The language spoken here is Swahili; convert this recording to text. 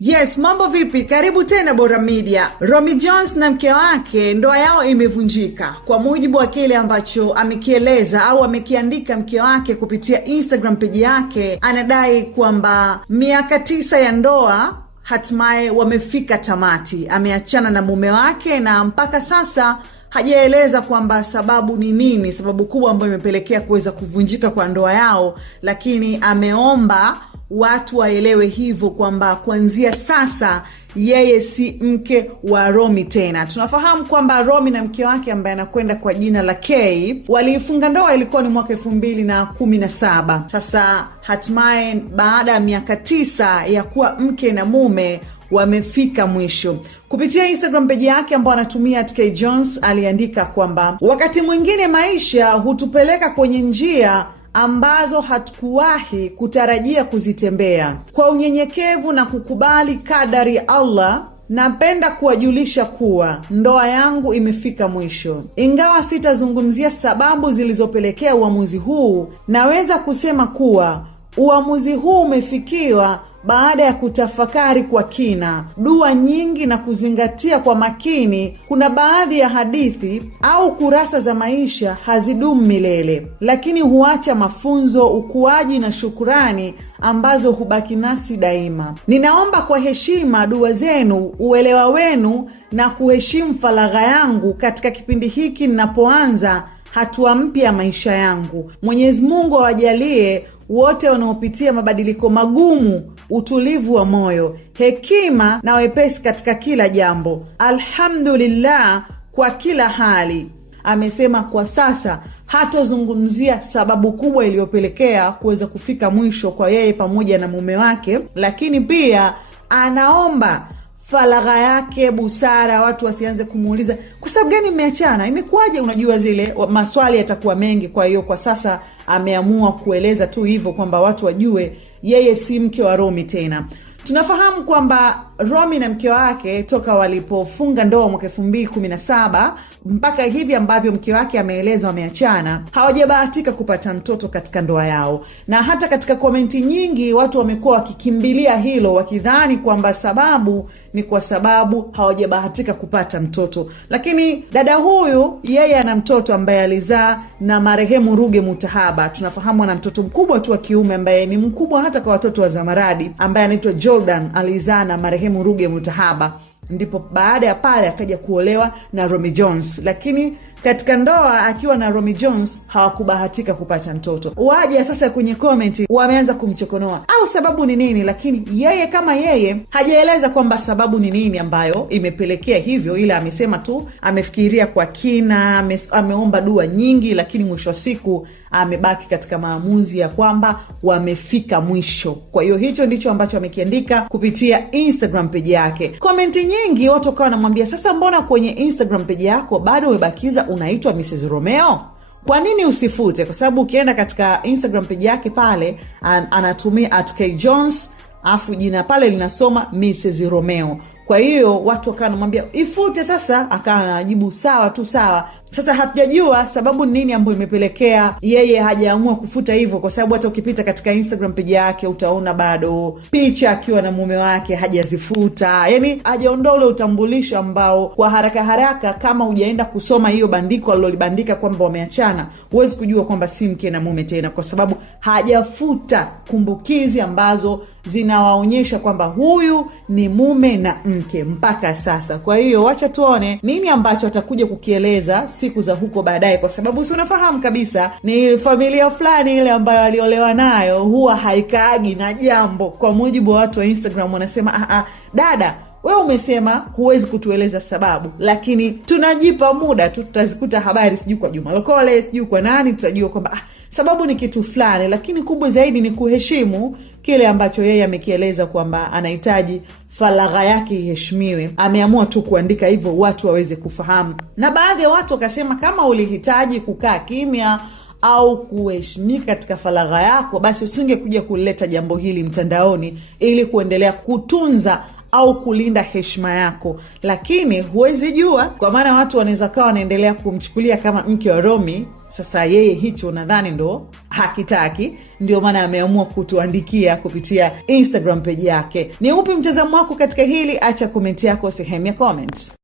Yes, mambo vipi? Karibu tena Bora Media. Romy Jones na mke wake ndoa yao imevunjika. Kwa mujibu wa kile ambacho amekieleza au amekiandika mke wake kupitia Instagram page yake, anadai kwamba miaka 9 ya ndoa hatimaye wamefika tamati. Ameachana na mume wake na mpaka sasa hajaeleza kwamba sababu ni nini, sababu kubwa ambayo imepelekea kuweza kuvunjika kwa ndoa yao, lakini ameomba watu waelewe hivyo kwamba kuanzia sasa yeye si mke wa Romy tena. Tunafahamu kwamba Romy na mke wake ambaye anakwenda kwa jina la Kay walifunga ndoa ilikuwa ni mwaka 2017. Sasa hatimaye baada ya miaka 9 ya kuwa mke na mume wamefika mwisho. Kupitia Instagram page yake ambayo anatumia @Kay Jones aliandika kwamba wakati mwingine maisha hutupeleka kwenye njia ambazo hatukuwahi kutarajia kuzitembea. Kwa unyenyekevu na kukubali kadari ya Allah, napenda kuwajulisha kuwa ndoa yangu imefika mwisho. Ingawa sitazungumzia sababu zilizopelekea uamuzi huu, naweza kusema kuwa uamuzi huu umefikiwa baada ya kutafakari kwa kina, dua nyingi na kuzingatia kwa makini. Kuna baadhi ya hadithi au kurasa za maisha hazidumu milele, lakini huacha mafunzo, ukuaji na shukrani ambazo hubaki nasi daima. Ninaomba kwa heshima dua zenu, uelewa wenu na kuheshimu faragha yangu katika kipindi hiki ninapoanza hatua mpya ya maisha yangu. Mwenyezi Mungu awajalie wote wanaopitia mabadiliko magumu utulivu wa moyo, hekima na wepesi katika kila jambo. Alhamdulillah kwa kila hali. Amesema kwa sasa hatozungumzia sababu kubwa iliyopelekea kuweza kufika mwisho kwa yeye pamoja na mume wake, lakini pia anaomba faragha yake, busara, watu wasianze kumuuliza kwa sababu gani mmeachana, imekuwaje. Unajua zile maswali yatakuwa mengi. Kwa hiyo kwa sasa ameamua kueleza tu hivyo kwamba watu wajue yeye si mke wa Romy tena. Tunafahamu kwamba Romy na mke wake toka walipofunga ndoa mwaka 2017 mpaka hivi ambavyo mke wake ameeleza wameachana, hawajabahatika kupata mtoto katika ndoa yao. Na hata katika komenti nyingi watu wamekuwa wakikimbilia hilo, wakidhani kwamba sababu ni kwa sababu hawajabahatika kupata mtoto. Lakini dada huyu yeye ana mtoto ambaye alizaa na marehemu Ruge Mutahaba. Tunafahamu ana mtoto mkubwa tu wa kiume ambaye ni mkubwa hata kwa watoto wa Zamaradi, ambaye anaitwa Jordan, alizaa na marehemu Ruge Mutahaba. Ndipo baada ya pale akaja kuolewa na Romy Jones, lakini katika ndoa akiwa na Romy Jones hawakubahatika kupata mtoto. Waje sasa kwenye comment wameanza kumchokonoa au sababu ni nini, lakini yeye kama yeye hajaeleza kwamba sababu ni nini ambayo imepelekea hivyo, ila amesema tu amefikiria kwa kina, ameomba dua nyingi, lakini mwisho wa siku amebaki katika maamuzi ya kwamba wamefika mwisho. Kwa hiyo hicho ndicho ambacho amekiandika kupitia Instagram page yake. Komenti nyingi watu wakawa wanamwambia, sasa mbona kwenye Instagram page yako bado umebakiza unaitwa Mrs. Romeo? Kwa nini usifute? Kwa sababu ukienda katika Instagram page yake pale anatumia @Kay Jones, afu jina pale linasoma Mrs. Romeo. Kwa hiyo watu wakawa wanamwambia ifute. Sasa akawa anajibu sawa tu sawa. Sasa hatujajua sababu nini ambayo imepelekea yeye hajaamua kufuta hivyo, kwa sababu hata ukipita katika Instagram page yake utaona bado picha akiwa na mume wake hajazifuta. Yaani hajaondoa ule utambulisho ambao kwa haraka haraka kama hujaenda kusoma hiyo bandiko alilolibandika kwamba wameachana, huwezi kujua kwamba si mke na mume tena, kwa sababu hajafuta kumbukizi ambazo zinawaonyesha kwamba huyu ni mume na mke mpaka sasa. Kwa hiyo wacha tuone nini ambacho atakuja kukieleza siku za huko baadaye, kwa sababu si unafahamu kabisa ni familia fulani ile ambayo aliolewa nayo huwa haikaagi na jambo. Kwa mujibu wa watu wa Instagram wanasema dada, wewe umesema huwezi kutueleza sababu, lakini tunajipa muda tu, tutazikuta habari sijui kwa Juma Lokole, sijui kwa nani, tutajua kwamba sababu ni kitu fulani. Lakini kubwa zaidi ni kuheshimu kile ambacho yeye amekieleza kwamba anahitaji faragha yake iheshimiwe. Ameamua tu kuandika hivyo watu waweze kufahamu. Na baadhi ya watu wakasema kama ulihitaji kukaa kimya au kuheshimika katika faragha yako, basi usingekuja kuleta jambo hili mtandaoni ili kuendelea kutunza au kulinda heshima yako. Lakini huwezi jua, kwa maana watu wanaweza kawa wanaendelea kumchukulia kama mke wa Romy Sasa yeye hicho nadhani ndo hakitaki, ndio maana ameamua kutuandikia kupitia Instagram page yake. Ni upi mtazamo wako katika hili? Acha komenti yako sehemu ya comment.